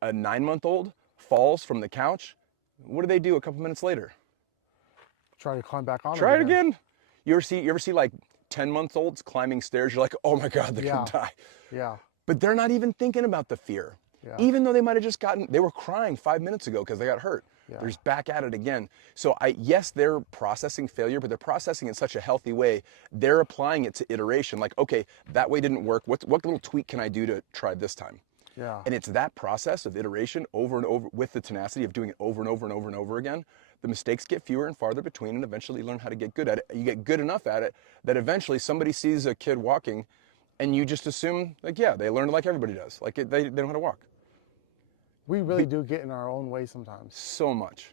A 9-month-old falls from the couch. What do a couple minutes later? Try to climb back on Try it again. You ever see like 10-month-olds climbing stairs? You're like, oh my God, they're going to die. Yeah. But they're not even thinking about the fear. Yeah. Even though they might have just they were crying 5 minutes ago because they got hurt. Yeah. They're just back at it again. So yes, they're processing failure, but they're processing in such a healthy way. They're applying it to iteration. Like, okay, that way didn't work. What little tweak can I do to try this time? Yeah. And it's that process of iteration over and over with the tenacity of doing it over and over and over and over again. The mistakes get fewer and farther between, and eventually you learn how to get good at it. You get good enough at it that eventually somebody sees a kid walking and you just assume, like, yeah, they learned like everybody does. Like they know how to walk. We really do get in our own way sometimes. So much.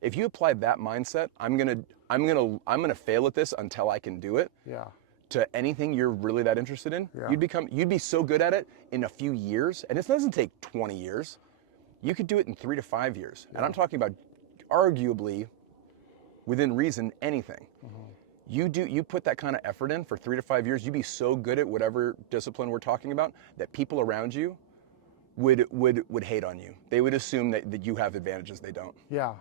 If you applied that mindset, I'm gonna fail at this until I can do it, Yeah. to anything you're really that interested in, Yeah. you'd be so good at it in a few years, and it doesn't take 20 years. You could do it in 3 to 5 years. And I'm talking about arguably, within reason, anything. You put that kind of effort in for 3 to 5 years, you'd be so good at whatever discipline we're talking about that people around you would hate on you. They would assume that you have advantages they don't. Yeah.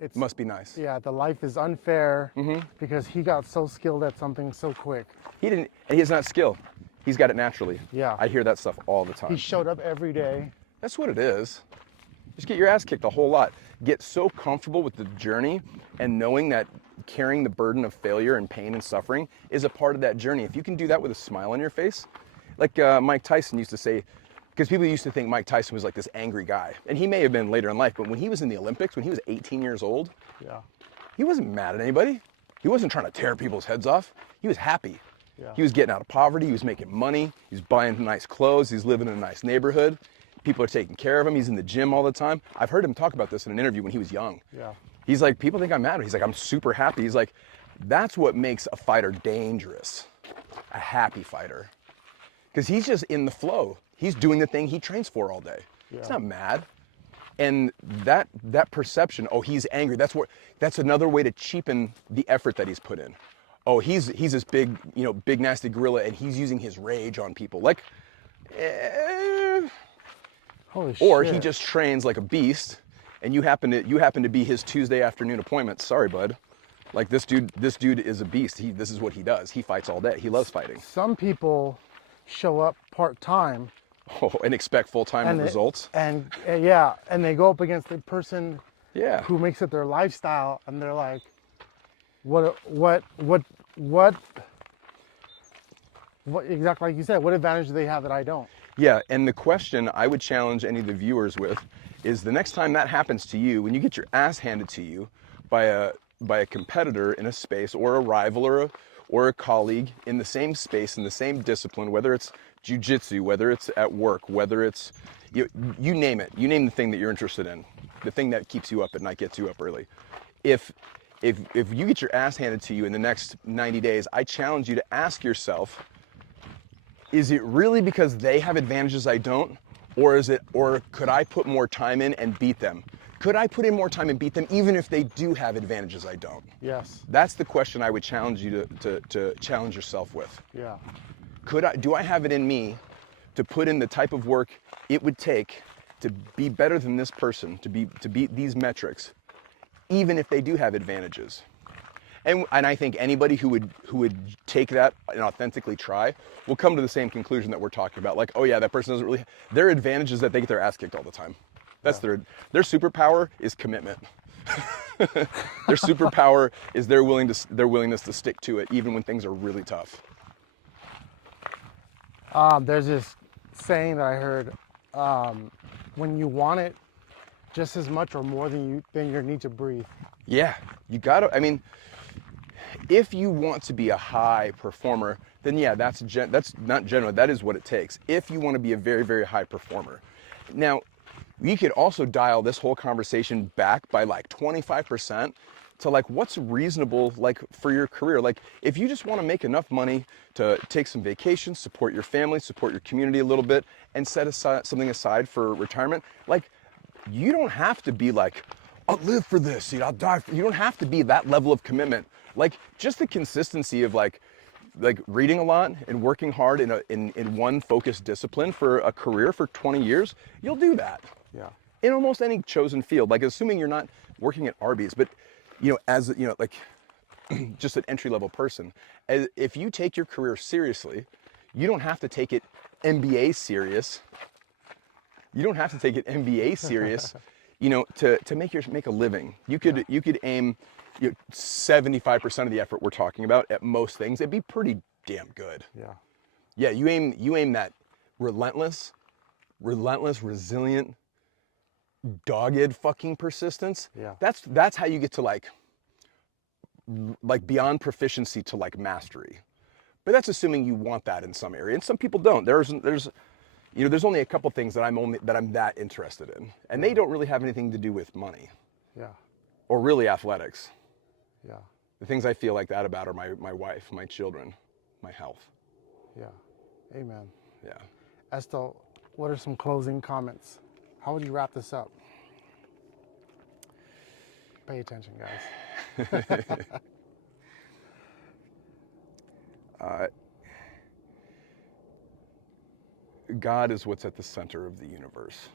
It Must be nice. Yeah, the life is unfair because he got so skilled at something so quick. And he's not skilled. He's got it naturally. Yeah. I hear that stuff all the time. He showed up every day. That's what it is. Just get your ass kicked a whole lot. Get so comfortable with the journey and knowing that carrying the burden of failure and pain and suffering is a part of that journey. If you can do that with a smile on your face, like Mike Tyson used to say, because people used to think Mike Tyson was like this angry guy. And he may have been later in life, but when he was in the Olympics, when he was 18 years old, Yeah. he wasn't mad at anybody. He wasn't trying to tear people's heads off. He was happy. Yeah. He was getting out of poverty. He was making money. He was buying nice clothes. He's living in a nice neighborhood. People are taking care of him. He's in the gym all the time. I've heard him talk about this in an interview when he was young. Yeah. He's like, people think I'm mad. He's like, I'm super happy. He's like, that's what makes a fighter dangerous, a happy fighter. Because he's just in the flow. He's doing the thing he trains for all day. Yeah. He's not mad. And that perception, oh, he's angry, that's another way to cheapen the effort that he's put in. Oh, he's this big, big nasty gorilla and he's using his rage on people. Like, Holy or shit. he just trains like a beast and you happen to be his Tuesday afternoon appointment. Sorry, bud. Like this dude is a beast. This is what he does. He fights all day. He loves fighting. Some people show up part-time Oh, and expect full-time results. And they go up against the person Yeah. who makes it their lifestyle, and they're like, what exactly like you said, what advantage do they have that I don't? Yeah, and the question I would challenge any of the viewers with is the next time that happens to you, when you get your ass handed to you by a competitor in a space, or a rival, or a colleague in the same space, in the same discipline, whether it's jiu-jitsu, whether it's at work, whether it's, you name it. You name the thing that you're interested in, the thing that keeps you up at night, gets you up early. If you get your ass handed to you in the next 90 days, I challenge you to ask yourself, is it really because they have advantages I don't? Or could I put more time in and beat them? Could I put in more time and beat them even if they do have advantages I don't? Yes. That's the question I would challenge you to challenge yourself with. Yeah. Do I have it in me to put in the type of work it would take to be better than this person, to beat these metrics, even if they do have advantages? And I think anybody who would take that and authentically try will come to the same conclusion that we're talking about. Like, oh yeah, that person doesn't really, their advantage is that they get their ass kicked all the time. That's their superpower is commitment. Their superpower is their willingness to stick to it even when things are really tough. There's this saying that I heard, when you want it just as much or more than you need to breathe. Yeah, you gotta, I mean, if you want to be a high performer, then yeah, that's not general, that is what it takes. If you want to be a very, very high performer. Now, we could also dial this whole conversation back by like 25% to like what's reasonable like for your career. Like if you just want to make enough money to take some vacations, support your family, support your community a little bit, and set something aside for retirement, like you don't have to be like, I'll live for this, I'll die for, you don't have to be that level of commitment. Like just the consistency of like reading a lot and working hard in one focused discipline for a career for 20 years, you'll do that. Yeah. In almost any chosen field, like assuming you're not working at Arby's, but as like just an entry-level person, if you take your career seriously, you don't have to take it MBA serious. You don't have to take it MBA serious, to make a living. You could aim 75% of the effort we're talking about at most things. It'd be pretty damn good. Yeah. Yeah, you aim that relentless, resilient, dogged fucking persistence. Yeah. That's how you get to like beyond proficiency to like mastery. But that's assuming you want that in some area, and some people don't. There's there's only a couple things that I'm that interested in, and they don't really have anything to do with money. Yeah. Or really athletics. Yeah. The things I feel like that about are my wife, my children, my health. Yeah. Amen. Yeah. Estil, what are some closing comments? How would you wrap this up? Pay attention, guys. God is what's at the center of the universe.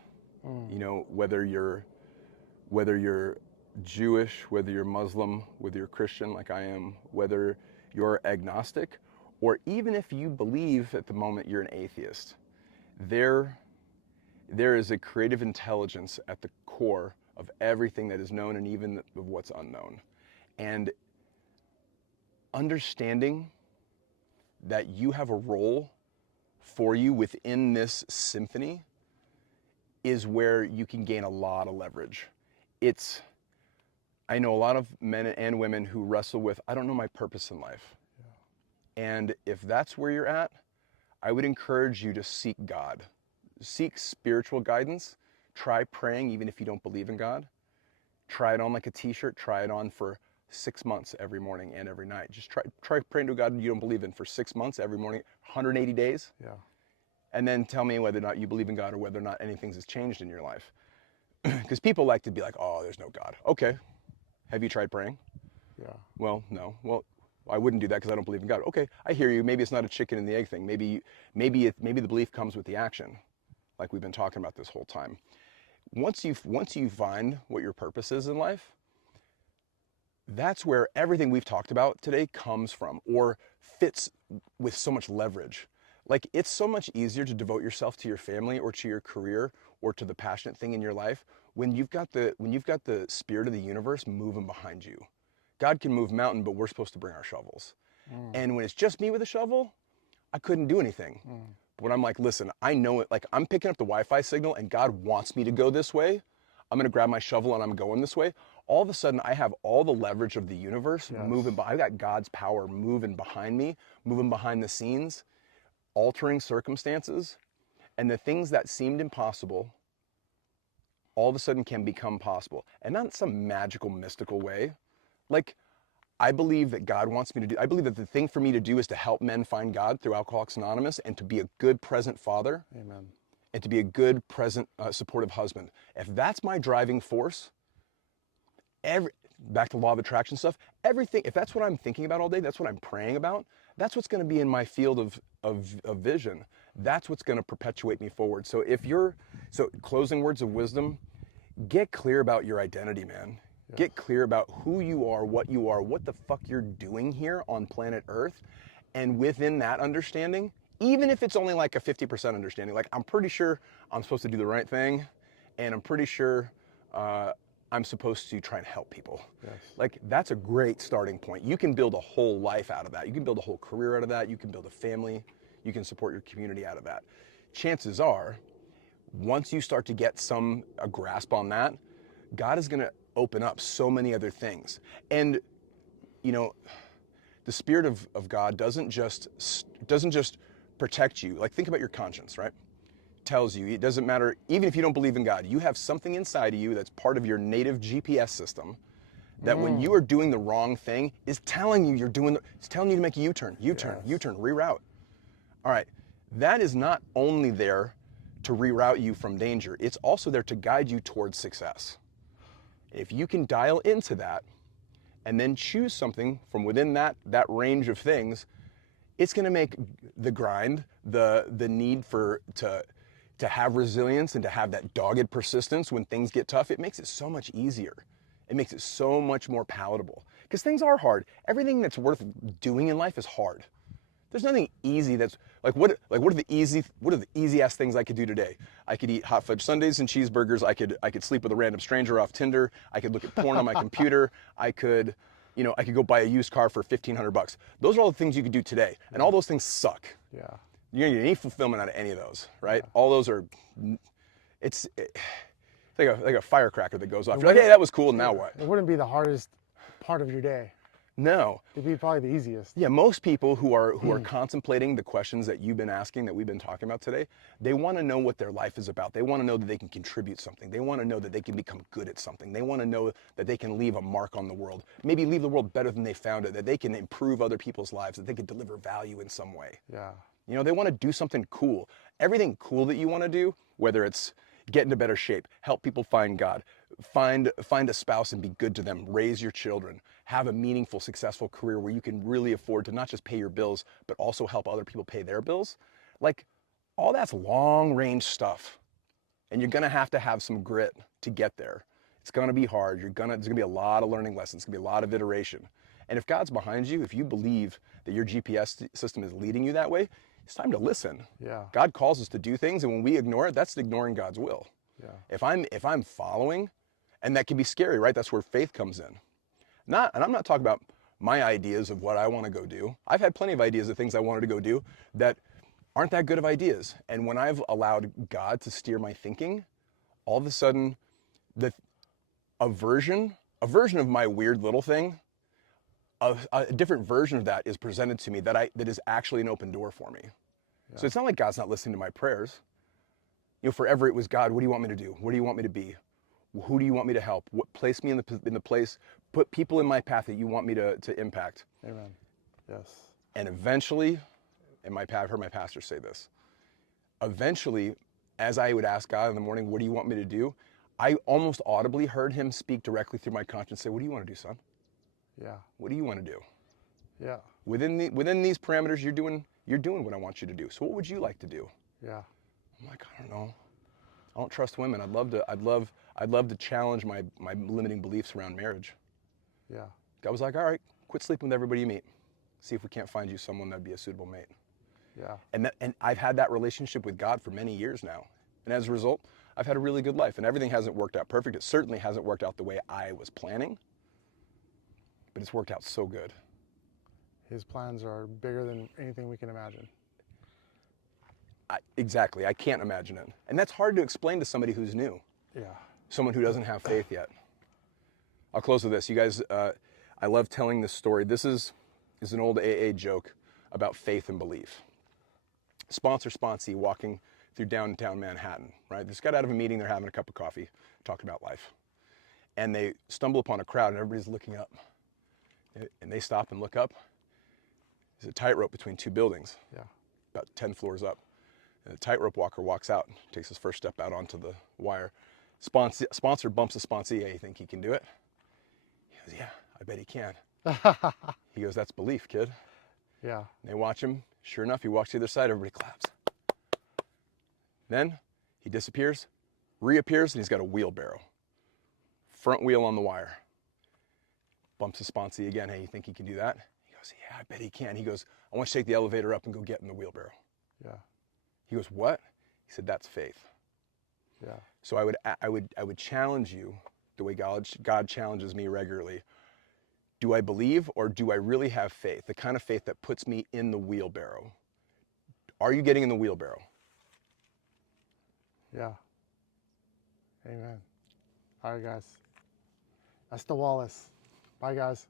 Whether you're Jewish, whether you're Muslim, whether you're Christian like I am, whether you're agnostic, or even if you believe at the moment you're an atheist, there is a creative intelligence at the core of everything that is known and even of what's unknown. And understanding that you have a role for you within this symphony is where you can gain a lot of leverage. I know a lot of men and women who wrestle with, I don't know my purpose in life. Yeah. And if that's where you're at, I would encourage you to seek God. Seek spiritual guidance. Try praying even if you don't believe in God. Try it on like a t-shirt. Try it on for 6 months every morning and every night. Just try praying to God you don't believe in for 6 months every morning, 180 days. Yeah. And then tell me whether or not you believe in God or whether or not anything has changed in your life. Because people like to be like, oh, there's no God. Okay. Have you tried praying? Yeah. Well, no. Well, I wouldn't do that because I don't believe in God. Okay, I hear you. Maybe it's not a chicken and the egg thing. Maybe the belief comes with the action, like we've been talking about this whole time. Once you find what your purpose is in life, that's where everything we've talked about today comes from, or fits with so much leverage. Like, it's so much easier to devote yourself to your family or to your career or to the passionate thing in your life when you've got the spirit of the universe moving behind you. God can move mountain, but we're supposed to bring our shovels. And when it's just me with a shovel, I couldn't do anything. But when I'm like, listen, I know it, like I'm picking up the Wi-Fi signal and God wants me to go this way, I'm gonna grab my shovel and I'm going this way. All of a sudden I have all the leverage of the universe moving by. I got God's power moving behind me, moving behind the scenes, altering circumstances, and the things that seemed impossible all of a sudden can become possible. And not in some magical, mystical way. Like, I believe that God wants me to do, I believe that the thing for me to do is to help men find God through Alcoholics Anonymous and to be a good present father. Amen. And to be a good present, supportive husband. If that's my driving force, back to law of attraction stuff, everything, if that's what I'm thinking about all day, that's what I'm praying about, that's what's going to be in my field of vision. That's what's going to perpetuate me forward. So closing words of wisdom, get clear about your identity, man. Yes. Get clear about who you are, what the fuck you're doing here on planet Earth. And within that understanding, even if it's only like a 50% understanding, like I'm pretty sure I'm supposed to do the right thing, and I'm pretty sure I'm supposed to try and help people. Yes. Like, that's a great starting point. You can build a whole life out of that. You can build a whole career out of that. You can build a family. You can support your community out of that. Chances are, once you start to get a grasp on that, God is going to open up so many other things. And, the Spirit of God doesn't just protect you. Like, think about your conscience, right? Tells you, it doesn't matter, even if you don't believe in God, you have something inside of you that's part of your native GPS system that when you are doing the wrong thing is telling you it's telling you to make a U-turn, reroute. All right, that is not only there to reroute you from danger, it's also there to guide you towards success. If you can dial into that and then choose something from within that range of things, it's gonna make the grind, the need to have resilience and to have that dogged persistence when things get tough, it makes it so much easier. It makes it so much more palatable. Because things are hard. Everything that's worth doing in life is hard. There's nothing easy that's, what are the easiest things I could do today? I could eat hot fudge sundaes and cheeseburgers, I could sleep with a random stranger off Tinder, I could look at porn on my computer, I could go buy a used car for $1,500. Those are all the things you could do today. And all those things suck. Yeah. You're gonna get any fulfillment out of any of those, right? Yeah. All those are, it's like a firecracker that goes off. You're like, hey, that was cool, now what? It wouldn't be the hardest part of your day. No. It'd be probably the easiest. Yeah, most people who are contemplating the questions that you've been asking, that we've been talking about today, they want to know what their life is about. They want to know that they can contribute something. They want to know that they can become good at something. They want to know that they can leave a mark on the world. Maybe leave the world better than they found it, that they can improve other people's lives, that they can deliver value in some way. Yeah. You know, they want to do something cool. Everything cool that you want to do, whether it's get into better shape, help people find God, find a spouse and be good to them, raise your children, have a meaningful, successful career where you can really afford to not just pay your bills, but also help other people pay their bills. Like, all that's long range stuff. And you're gonna have to have some grit to get there. It's gonna be hard. There's gonna be a lot of learning lessons. It's gonna be a lot of iteration. And if God's behind you, if you believe that your GPS system is leading you that way, it's time to listen. Yeah. God calls us to do things, and when we ignore it, that's ignoring God's will. Yeah. If I'm following, and that can be scary, right? That's where faith comes in. And I'm not talking about my ideas of what I want to go do. I've had plenty of ideas of things I wanted to go do that aren't that good of ideas. And when I've allowed God to steer my thinking, all of a sudden, a version of my weird little thing, a different version of that is presented to me that is actually an open door for me. Yeah. So it's not like God's not listening to my prayers. You know, forever it was, God, what do you want me to do? What do you want me to be? Who do you want me to help? Place me in the place, put people in my path that you want me to impact. Amen. Yes. And eventually, I've heard my pastor say this, eventually, as I would ask God in the morning, what do you want me to do? I almost audibly heard him speak directly through my conscience, say, what do you want to do, son? Yeah. What do you want to do? Yeah. Within these parameters, you're doing what I want you to do. So what would you like to do? Yeah. I'm like, I don't know. I don't trust women. I'd love to challenge my limiting beliefs around marriage. Yeah. God was like, all right, quit sleeping with everybody you meet. See if we can't find you someone that'd be a suitable mate. Yeah. And I've had that relationship with God for many years now. And as a result, I've had a really good life. And everything hasn't worked out perfect. It certainly hasn't worked out the way I was planning. But it's worked out so good. His plans are bigger than anything we can imagine. Exactly. I can't imagine it. And that's hard to explain to somebody who's new. Yeah. Someone who doesn't have faith yet. I'll close with this. You guys, I love telling this story. This is an old AA joke about faith and belief. Sponsee walking through downtown Manhattan, right? They just got out of a meeting. They're having a cup of coffee, talking about life. And they stumble upon a crowd and everybody's looking up. And they stop and look up. There's a tightrope between two buildings, Yeah. about 10 floors up. And the tightrope walker walks out, takes his first step out onto the wire. Sponsor bumps the sponsee. Hey, you think he can do it? He goes, yeah, I bet he can. He goes, that's belief, kid. Yeah. And they watch him. Sure enough, he walks to the other side. Everybody claps. Then he disappears, reappears, and he's got a wheelbarrow. Front wheel on the wire. Bumps the sponsee again. Hey, you think he can do that? He goes, yeah, I bet he can. He goes, I want you to take the elevator up and go get in the wheelbarrow. Yeah. He goes, what? He said, that's faith. Yeah. So I would challenge you the way God challenges me regularly. Do I believe, or do I really have faith? The kind of faith that puts me in the wheelbarrow. Are you getting in the wheelbarrow? Yeah. Amen. All right, guys. Estil Wallace. Bye, guys.